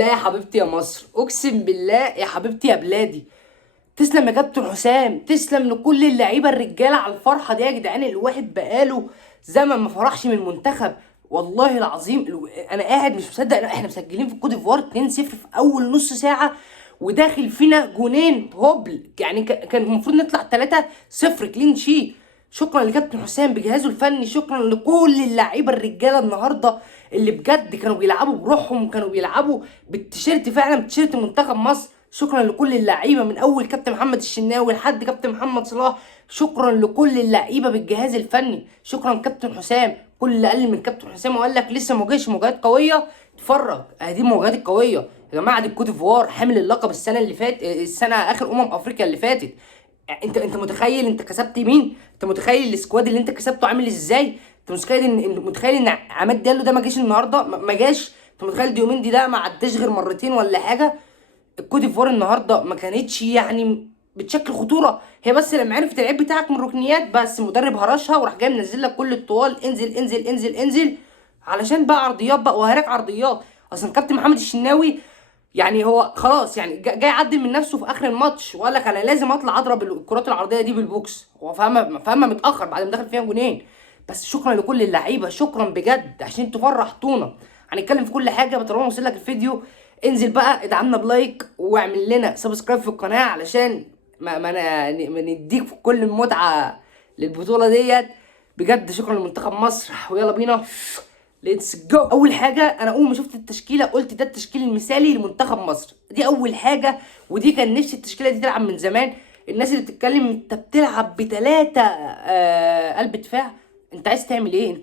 بالله يا حبيبتي يا مصر، اقسم بالله يا حبيبتي يا بلادي. تسلم يا كابتن حسام، تسلم لكل اللعيبه الرجاله على الفرحه دي يا جدعان. الواحد بقاله زمن ما فرحش من المنتخب، والله العظيم. انا قاعد مش مصدق احنا مسجلين في الكوت ديفوار 2-0 في اول نص ساعه، وداخل فينا جونين هوبل. يعني كان المفروض نطلع 3-0 كلين شيت. شكرا لكابتن حسام بجهازه الفني، شكرا لكل اللعيبه الرجاله النهارده اللي بجد كانوا بيلعبوا بروحهم، كانوا بيلعبوا بالتيشيرت فعلا، تيشيرت منتخب مصر. شكرا لكل اللعيبه من اول كابتن محمد الشناوي لحد كابتن محمد صلاح. شكرا لكل اللعيبه بالجهاز الفني، شكرا كابتن حسام. كل اللي قال من كابتن حسام وقال لك لسه ما جاش مواجهات قويه، اتفرج ادي المواجهات القويه يا جماعه. دي الكوت ديفوار حامل اللقب السنه اللي فات، السنه اخر افريقيا اللي فاتت. انت متخيل انت كسبت مين؟ انت متخيل السكواد اللي انت كسبته عامل ازاي؟ انت متخيل ان عماد ديالو ده ما جاش النهارده، ما جاش. انت متخيل ديوميندي ده ما عداش غير مرتين ولا حاجه؟ الكوت ديفوار النهارده ما كانتش يعني بتشكل خطوره، هي بس لما عرفت اللعيب بتاعك من الركنيات بس المدرب هرشها وراح جاي منزل لك كل الطوال، انزل انزل انزل انزل، علشان بقى عرضيات بقى وهراك عرضيات. اصلا كابتن محمد الشناوي يعني هو خلاص يعني جاي يعدل من نفسه في اخر الماتش وقال لك انا لازم اطلع اضرب الكرات العرضيه دي بالبوكس. هو فاهمها متاخر بعد ما دخل فيها جونين. بس شكرا لكل اللعيبه، شكرا بجد عشان انتوا فرحتونا. هنتكلم في كل حاجه، طالما وصل لك الفيديو انزل بقى ادعمنا بلايك واعمل لنا سبسكرايب في القناه علشان ما نديك في كل المتعه للبطوله ديت. بجد شكرا لمنتخب مصر، ويلا بينا ليتس جو. اول حاجه انا اول ما شفت التشكيله قلت ده التشكيل المثالي لمنتخب مصر، دي اول حاجه. ودي كان نفسي التشكيله دي تلعب من زمان. الناس اللي بتتكلم انت بتلعب بثلاثه قلب دفاع، انت عايز تعمل ايه؟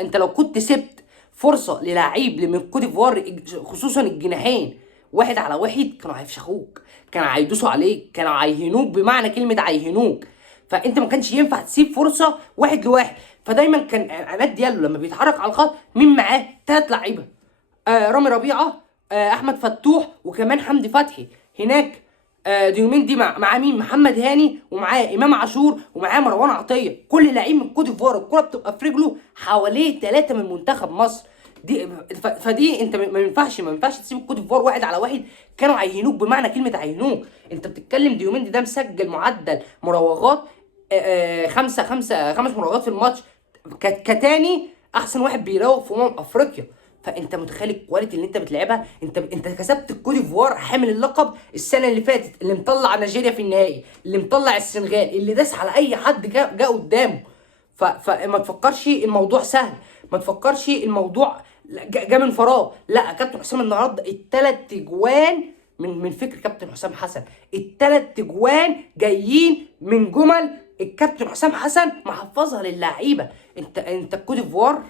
انت لو كنت سبت فرصه للعيب من كوت ديفوار خصوصا الجناحين واحد على واحد كانوا هيفشخوك، كانوا هيدوسوا عليك، كانوا هيهنوك بمعنى كلمه هيهنوك. فانت ما كانش ينفع تسيب فرصه واحد لواحد. فدايما كان عماد ديالو لما بيتحرك على الخط مين معاه؟ ثلاث لعيبه، رامي ربيعه، احمد فتوح، وكمان حمدي فتحي. هناك ديوميندي مع مين؟ محمد هاني، ومعاه امام عاشور، ومعاه مروان عطيه. كل لعيب من كوت ديفوار الكره بتبقى في رجله، حواليه ثلاثه من منتخب مصر. دي فدي انت ما ينفعش تسيب الكوت ديفوار واحد على واحد، كانوا عينوك بمعنى كلمه عينوك. انت بتتكلم ديوميندي ده مسجل معدل مراوغات خمس مراوغات في الماتش، كتاني احسن واحد بيراوغ في افريقيا. فانت متخيل الكواليتي اللي انت بتلعبها؟ انت كسبت الكوت ديفوار حامل اللقب السنه اللي فاتت، اللي مطلع نيجيريا في النهائي، اللي مطلع السنغال، اللي داس على اي حد جا قدامه. فما تفكرش الموضوع سهل، ما تفكرش الموضوع جا من فراغ. لا، كابتن حسام النهارده الثلاث اجوان من فكر كابتن حسام حسن، الثلاث اجوان جايين من جمل الكابتن حسام حسن محفظها للعيبه. انت الكوت ديفوار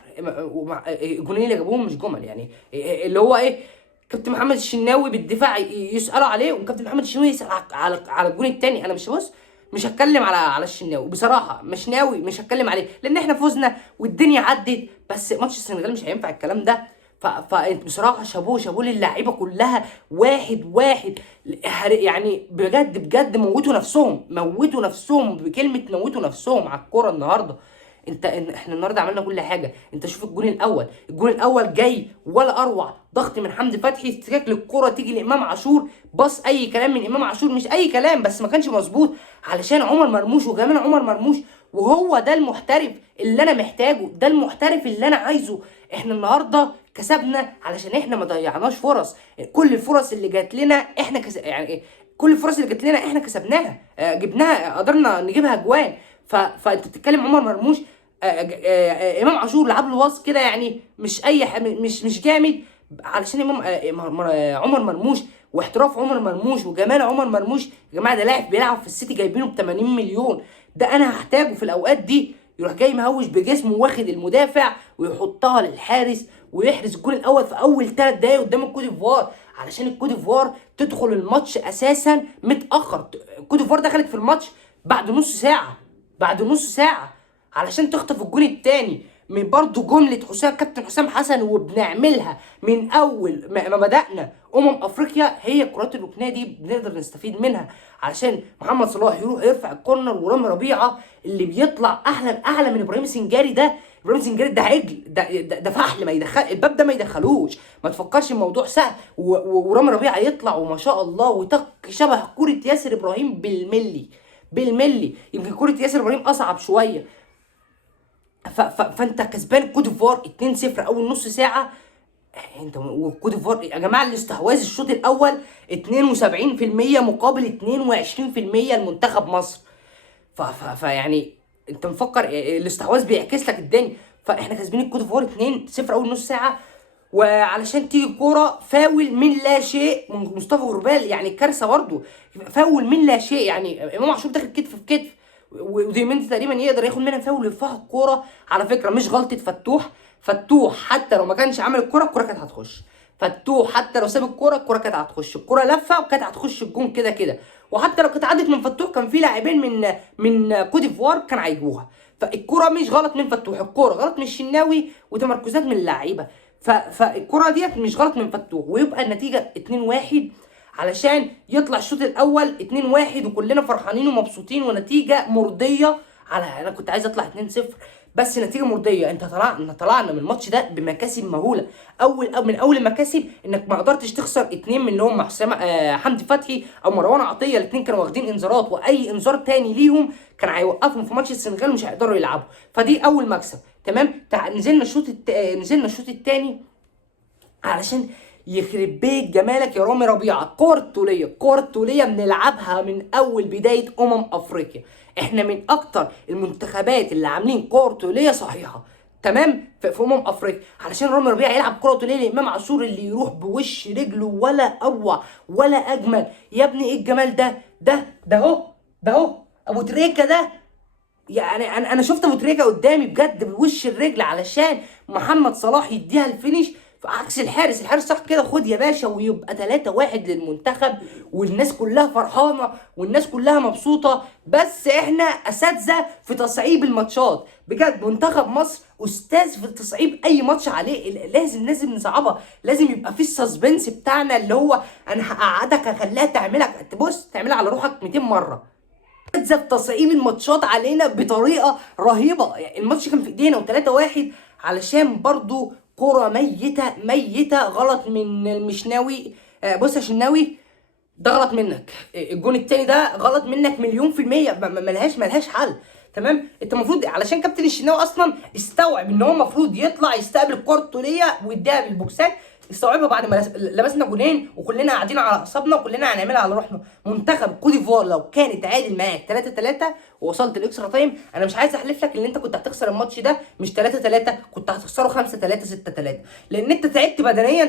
الجونين اللي جابوهم مش جمل يعني، اللي هو ايه؟ كابتن محمد الشناوي بالدفاع يسالوا عليه، وكابتن محمد الشناوي يسال على الجون الثاني. انا مش هتكلم على الشناوي بصراحه، مش ناوي، مش هتكلم عليه لان احنا فزنا والدنيا عدت. بس ماتش السنغال مش هينفع الكلام ده. فانت بصراحه شابوه للعيبه كلها، واحد واحد. يعني بجد موتوا نفسهم بكلمه موتوا نفسهم على الكوره النهارده. احنا النهارده عملنا كل حاجه. انت شوف الجون الاول جاي ولا اروع، ضغط من حمدي فتحي، استكاك للكره تيجي لامام عاشور، باص اي كلام من امام عاشور، مش اي كلام بس ما كانش مظبوط علشان عمر مرموش، وكمان عمر مرموش. وهو ده المحترف اللي انا محتاجه، ده المحترف اللي انا عايزه. احنا النهارده كسبنا علشان احنا ما ضيعناش فرص. كل الفرص اللي جات لنا احنا يعني كل الفرص اللي جات لنا احنا كسبناها، جبناها، قدرنا نجيبها جوان. فانت بتتكلم عمر مرموش، امام عاشور لعب له باص كده يعني مش اي مش جامد، علشان امام عمر مرموش واحتراف عمر مرموش وجمال عمر مرموش. يا جماعه ده لاعب بيلعب في السيتي جايبينه ب 80 مليون، ده انا هحتاجه في الاوقات دي. يروح جاي مهوش بجسمه واخد المدافع ويحطها للحارس ويحرز الجول الاول في اول 3 دقايق قدام الكوت ديفوار، علشان الكوت ديفوار تدخل الماتش اساسا متاخر. الكوت ديفوار دخلت في الماتش بعد نص ساعه علشان تخطف الجون الثاني من برضه جمله كابتن حسام حسن. وبنعملها من اول ما بدانا افريقيا، هي الكرات الركنيه دي بنقدر نستفيد منها علشان محمد صلاح يروح يرفع الكورنر، ورامي ربيعه اللي بيطلع اعلى من ابراهيم سنجاري ده. ابراهيم سنجاري ده عجل، ده فحل، ما يدخل الباب ده، ما يدخلوش. ما تفكرش الموضوع سهل. ورامي ربيعه يطلع وما شاء الله وتك شبه كوره ياسر ابراهيم بالملي، بالملي. يمكن كوره ياسر ابراهيم اصعب شويه. فانت كسبان كوت ديفوار 2-0 اول نص ساعه. انت وكوت ديفوار يا جماعه الاستحواذ الشوط الاول 72% مقابل 22% لمنتخب مصر. فيعني انت مفكر الاستحواذ بيعكس لك الدنيا. فاحنا كاسبين الكوت ديفوار 2-0 اول نص ساعه، وعلشان تيجي كوره فاول من لا شيء من مصطفى غربال، يعني كارثه برضه. فاول من لا شيء، يعني امام عاشور داخل كتف في كتف، وديمنت تقريبا يقدر ياخد منها فاول ويرفعها الكوره. على فكره مش غلطه فتوح، فتوح حتى لو ما كانش عامل الكوره كانت هتخش. فتوح حتى لو ساب الكوره كانت هتخش، الكوره لفه وكانت هتخش الجون كده كده. وحتى لو كانت عدت من فتوح كان في لاعبين من كوت ديفوار كان هيجوها. فالكوره مش غلط من فتوح، الكوره غلط من الشناوي وتمركزات من اللعيبه. فالكره ديت مش غلط من فتوح، ويبقى النتيجه 2-1 علشان يطلع الشوط الاول 2-1 وكلنا فرحانين ومبسوطين ونتيجه مرضيه. انا كنت عايز اطلع 2-0 بس نتيجه مرضيه. انت طلعنا من الماتش ده بمكاسب مهوله. من اول المكاسب انك ما قدرتش تخسر اتنين من اللي هم حسام حمدي فتحي او مروان عطيه، الاثنين كانوا واخدين انذارات، واي انذار تاني ليهم كان هيوقفهم في ماتش السنغال ومش هيقدروا يلعبوا. فدي اول مكسب. تمام. نزلنا الشوط الثاني علشان يخرب بيت جمالك يا رامي ربيعه. الكور الطوليه بنلعبها من اول بدايه افريقيا. احنا من اكتر المنتخبات اللي عاملين كور طوليه صحيحه. تمام. في افريقيا علشان رامي ربيعه يلعب كره طوليه لامام عاشور اللي يروح بوش رجله، ولا اروع ولا اجمل. يا ابني ايه الجمال ده؟ ده اهو ابو تريكه ده. يعني انا شفت ابو تريكه قدامي بجد بوش الرجل علشان محمد صلاح يديها الفينش في عكس الحارس صح كده، خد يا باشا، ويبقى 3-1 للمنتخب والناس كلها فرحانه والناس كلها مبسوطه. بس احنا اساتذه في تصعيب الماتشات بجد. منتخب مصر استاذ في تصعيب اي ماتش عليه. لازم نصعبها، لازم يبقى في السسبنس بتاعنا اللي هو انا هقعدك اخليها تعملها، تبص تعملها على روحك 200 مره. في تصعيب الماتشات علينا بطريقه رهيبه. يعني الماتش كان في ايدينا و3-1 علشان برضو كرة ميتة غلط من المشناوي. بص يا شناوي، ده غلط منك. الجون التاني ده غلط منك مليون في المية، ملهاش حل. تمام. انت المفروض علشان كابتن الشناوي اصلا استوعب ان هو المفروض يطلع يستقبل الكرة الطولية ويديها بالبوكسات، استوعبها بعد ما لبسنا جونين وكلنا قاعدين على اعصابنا وكلنا هنعملها على روحنا. منتخب كوت ديفوار لو كان اتعادل معاك 3-3 ووصلت الاكسترا تايم، انا مش عايز احلف لك ان انت كنت هتخسر الماتش ده مش 3-3، كنت هتخسره 5-3 6-3، لان انت تعبت بدنيا،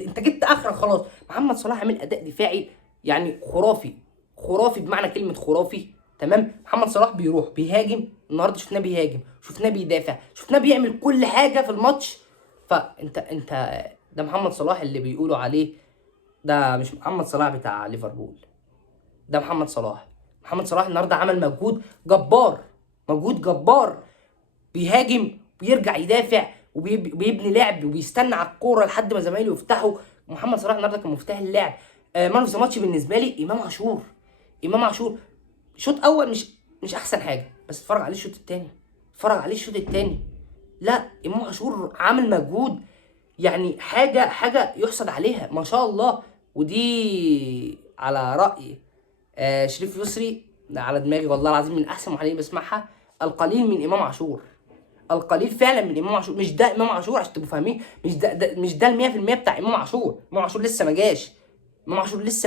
انت جبت اخرك خلاص. محمد صلاح عمل اداء دفاعي يعني خرافي بمعنى كلمه خرافي. تمام. محمد صلاح بيروح بيهاجم، النهارده شفناه بيهاجم، شفناه بيدافع، شفناه بيعمل كل حاجه في الماتش. فانت ده محمد صلاح اللي بيقولوا عليه ده مش محمد صلاح بتاع ليفربول، ده محمد صلاح النهارده عمل مجهود جبار. بيهاجم ويرجع يدافع وبيبني لعب وبيستنى على الكوره لحد ما زمايله يفتحوا. محمد صلاح النهارده كان مفتاح اللعب. مان اوف ذا ماتش بالنسبه لي امام عاشور. شوط اول مش احسن حاجه، بس اتفرج عليه الشوط الثاني. لا امام عاشور عامل مجهود، يعني حاجه يحسد عليها ما شاء الله. ودي على راي شريف يسري على دماغي والله العظيم، من احسن المحللين بسمعها. القليل من امام عاشور، القليل فعلا من امام عاشور. مش ده امام عاشور عشان تبقوا فاهمين، مش ده ال 100% بتاع امام عاشور. امام عاشور لسه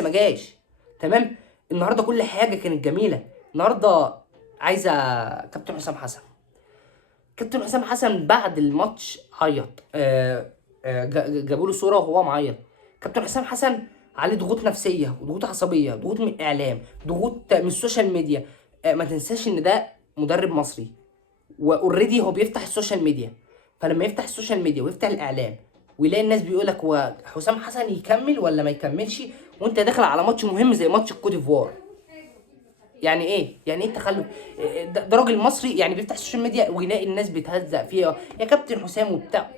ما جاش. تمام. النهارده كل حاجه كانت جميله. النهارده عايزه كابتن حسام حسن بعد الماتش عيط. جابوا له صوره وهو معيط. كابتن حسام حسن عليه ضغوط نفسيه وضغوط عصبيه، ضغوط من الاعلام، ضغوط من السوشيال ميديا. ما تنساش ان ده مدرب مصري واوريدي هو بيفتح السوشيال ميديا. فلما يفتح السوشيال ميديا ويفتح الاعلام ويلاقي الناس بيقول لك هو حسام حسن يكمل ولا ما يكملش، وانت داخل على ماتش مهم زي ماتش الكوت ديفوار، يعني ايه التخلف؟ ده راجل مصري يعني بيفتح السوشيال ميديا ويلاقي الناس بتهزق فيها يا كابتن حسام وبتاع.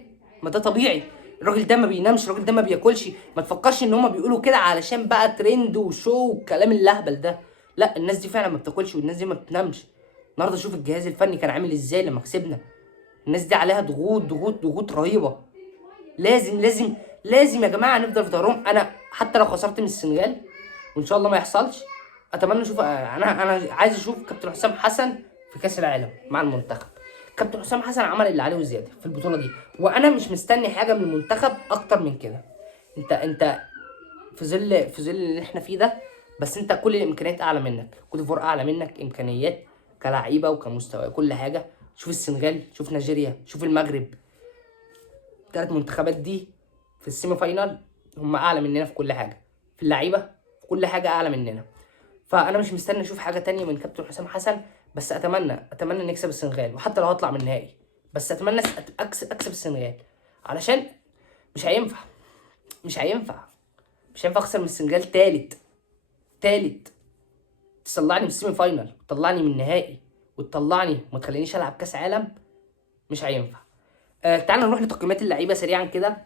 ما ده طبيعي. الراجل ده ما بينامش، الراجل ده ما بياكلش. ما تفكرش ان هما بيقولوا كده علشان بقى ترند وشو والكلام اللهبل ده. لا، الناس دي فعلا ما بتاكلش والناس دي ما بتنامش. النهارده شوف الجهاز الفني كان عامل ازاي لما كسبنا. الناس دي عليها ضغوط ضغوط ضغوط رهيبه. لازم يا جماعه نفضل في ظهرهم. انا حتى لو خسرت من السنغال، وان شاء الله ما يحصلش، اتمنى اشوف، انا عايز اشوف كابتن حسام حسن في كاس العالم مع المنتخب. كابتن حسام حسن عمل اللي عليه وزياده في البطوله دي، وانا مش مستني حاجه من المنتخب اكتر من كده. انت في ظل اللي احنا فيه ده، بس انت كل الامكانيات اعلى منك، كوت ديفوار اعلى منك امكانيات كلاعيبه وكمستوى كل حاجه. شوف السنغال، شوف نيجيريا، شوف المغرب، الثلاث منتخبات دي في السيمي فاينال هم اعلى مننا في كل حاجه، في اللعيبه، في كل حاجه اعلى مننا. فانا مش مستني اشوف حاجه تانية من كابتن حسام حسن، بس اتمنى نكسب السنغال، وحتى لو هطلع من النهائي بس اتمنى اكسب السنغال، علشان مش هينفع مش هينفع مش هينفع اخسر من السنغال تالت تطلعني من السيمي فاينال وتطلعني من النهائي وتطلعني وما تخلينيش العب كاس عالم. مش هينفع. تعال نروح لتقييمات اللعيبه سريعا كده.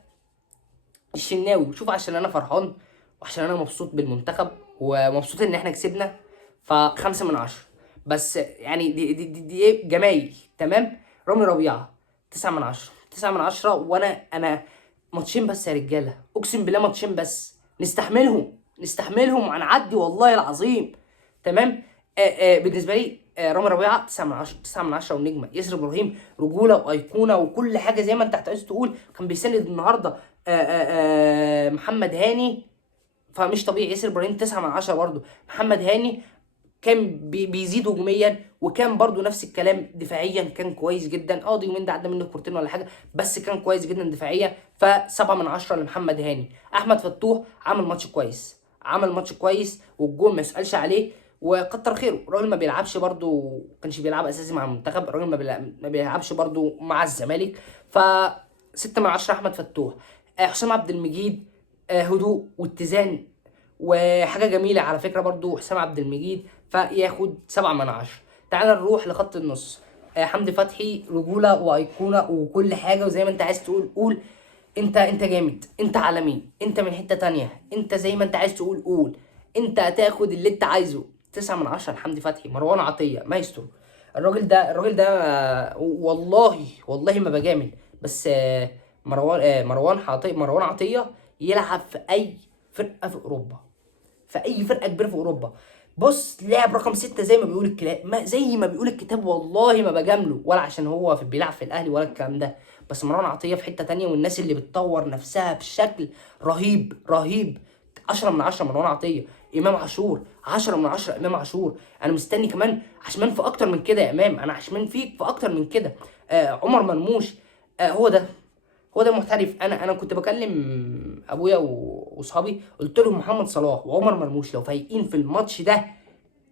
الشناوي، شوف عشان انا فرحان وعشان انا مبسوط بالمنتخب ومبسوط ان احنا كسبنا، فخمسة من عشرة. بس يعني دي ايه، جمايل تمام. رامي ربيعة 9 من 10، 9 من 10. وانا ماتشين بس يا رجالة، اقسم بالله ماتشين بس، نستحملهم وهنعدي والله العظيم. تمام. بالنسبة لي رامي ربيعة 9 من 10، 9 من 10 ونجمة. ياسر ابراهيم رجولة وايقونة وكل حاجة زي ما انت عايز تقول، كان بيسند النهارده محمد هاني، فمش طبيعي. ياسر ابراهيم 9 من 10 برضه. محمد هاني كان بيزيد هجوميا، وكان برضه نفس الكلام دفاعيا، كان كويس جدا. دي يومين ده عدى منه كورتين ولا حاجه، بس كان كويس جدا دفاعيا. ف7 من 10 لمحمد هاني. احمد فتوح عمل ماتش كويس والجول ما يسالش عليه، وكتر خيره. الراجل ما بيلعبش برضه، كانش بيلعب اساسي مع المنتخب. الراجل ما بيلعبش برضه مع الزمالك. ف 6 من 10 احمد فتوح. حسام عبد المجيد هدوء واتزان وحاجه جميله على فكره برضو حسام عبد المجيد، فياخد 7 من 10. تعال نروح لخط النص. حمدي فتحي رجوله وايقونه وكل حاجه، وزي ما انت عايز تقول قول. انت جامد، انت عالمي، انت من حته تانية، انت زي ما انت عايز تقول قول. انت هتاخد اللي انت عايزه. 9 من 10 لحمدي فتحي. مروان عطيه مايسترو. الراجل ده والله ما بجامل، بس مروان عطيه يلعب في اي فرقه في اوروبا، في اي فرقه كبيره في اوروبا. بص، لاعب رقم 6 زي ما بيقول الكلام، زي ما بيقول الكتاب، والله ما بجامله ولا عشان هو بيلعب في الاهلي ولا الكلام ده. بس مروان عطيه في حته تانية، والناس اللي بتطور نفسها بشكل رهيب. 10 من 10 مروان عطيه. امام عاشور 10 من 10. امام عاشور انا مستني كمان عشمان في اكتر من كده. يا امام انا عشمان فيك في اكتر من كده. عمر مرموش. هو ده محترف. انا كنت بكلم ابويا واصحابي، قلت لهم محمد صلاح وعمر مرموش لو فايقين في الماتش ده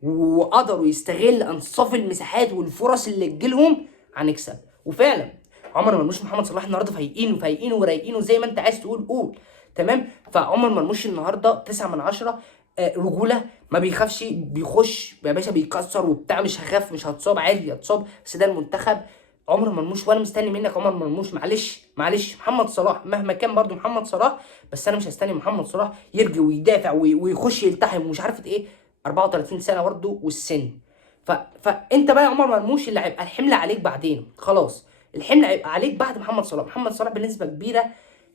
وقدروا يستغل انصاف المساحات والفرص اللي تجيلهم، هنكسب. وفعلا عمر مرموش ومحمد صلاح النهارده فايقين ورايقين، وزي ما انت عايز تقول قول. تمام. فعمر مرموش النهارده 9 من 10. رجوله، ما بيخافش، بيخش يا باشا بيكسر وبتاع، مش هخاف، مش هتصاب، عادي هتصاب، بس ده المنتخب. عمر مرموش، وانا مستني منك عمر مرموش. معلش محمد صلاح مهما كان برضو محمد صلاح، بس انا مش هستني محمد صلاح يرجع ويدافع ويخش يلتحم ومش عارفه ايه. 34 سنه برضو والسن. فانت بقى يا عمر مرموش اللي هيبقى الحمل عليك بعدين، خلاص الحمل هيبقى عليك بعد محمد صلاح بنسبه كبيره.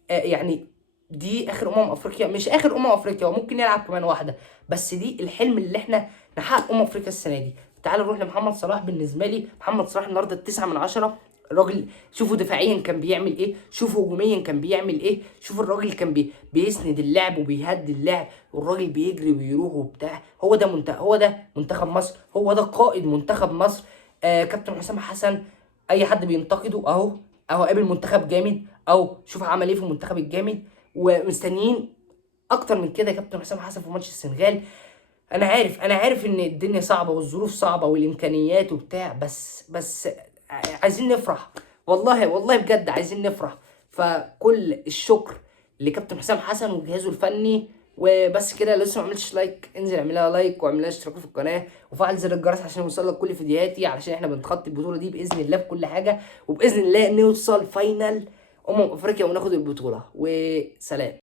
يعني دي اخر افريقيا، مش اخر افريقيا، وممكن يلعب كمان واحده، بس دي الحلم اللي احنا نحقق افريقيا السنه دي. تعال نروح لمحمد صلاح. بالنسبه لي محمد صلاح النهارده 9 من 10. الراجل شوفوا دفاعيا كان بيعمل ايه، شوفوا هجوميا كان بيعمل ايه، شوفوا الراجل كان بيسند اللعب وبيهدي اللعب، والراجل بيجري ويروح وبتاع. هو ده منتخب مصر، هو ده قائد منتخب مصر. كابتن حسام حسن، اي حد بينتقده اهو قابل منتخب جامد، او شوف عمل ايه في المنتخب الجامد. ومستنيين اكتر من كده يا كابتن حسام حسن في ماتش السنغال. انا عارف ان الدنيا صعبه والظروف صعبه والامكانيات وبتاع، بس عايزين نفرح، والله بجد عايزين نفرح. فكل الشكر لكابتن حسام حسن وجهازه الفني. وبس كده. لسه ما عملتش لايك، انزل اعملها لايك واعملها اشتراك في القناه وفعل زر الجرس عشان يوصلك كل فيديوهاتي، علشان احنا بنتخطي البطوله دي باذن الله في كل حاجه، وباذن الله نوصل فاينل افريقيا وناخد البطوله. وسلام.